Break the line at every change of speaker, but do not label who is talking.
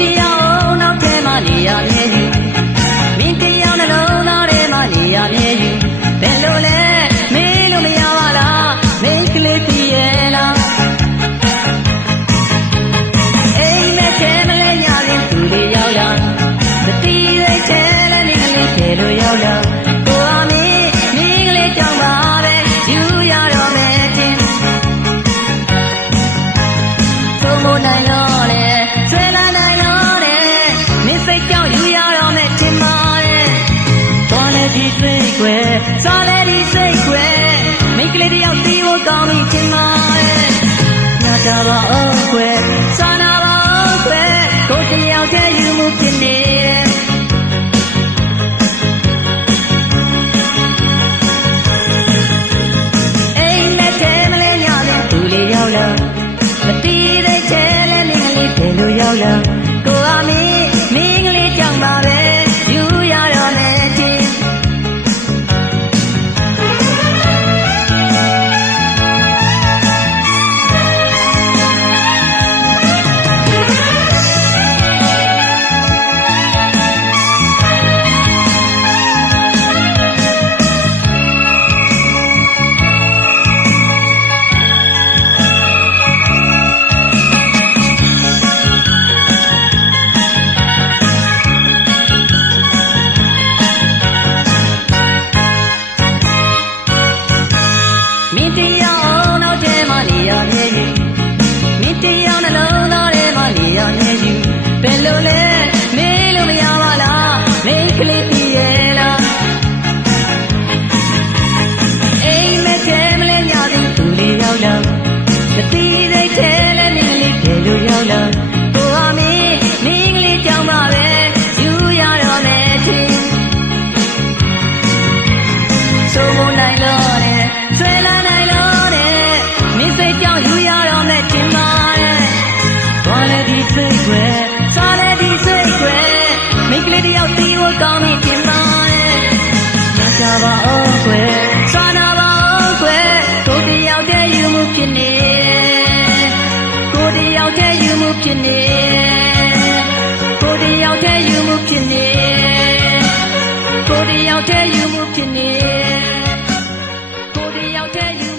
တရားနောက်ထဲမှာနေရမြဲယူမင်းတရားနှလုံးသားထဲမှာနေရမြဲယူဘယ်လိုလဲမေးလို့မရပါလားမိန်းကလေးပြည့်ရဲ့လားအိမ်မက်ခဲမလဲညာရင်သူလေးရောက်လာမတီးရဲချဲလဲနေကလေးပြေလို့ရောက်လာ ဒီစိတ်ွယ်စားလဲဒီစိတ်ွယ်မိတ်ကလေးတယောက်တီးဖို့ကောင်းပြီချင်ပါရဲ့ညတာပါအောင်ွယ် က်တီးဖို့ကောင်းပြီတင်ပါရဲ့ညချပါအောင်ွယ်စားနာပါအောင်ွယ်ကိုတယောက်တည်းယူမှုဖြစ်နေကိုတယောက်တည်းယူမှုဖြစ်နေကိုတယောက်တည်းယူမှုဖြစ်နေကိုယ်တယောက်တည်းယူမှုဖြစ်နေကိုယ်တယောက်တည်းယူ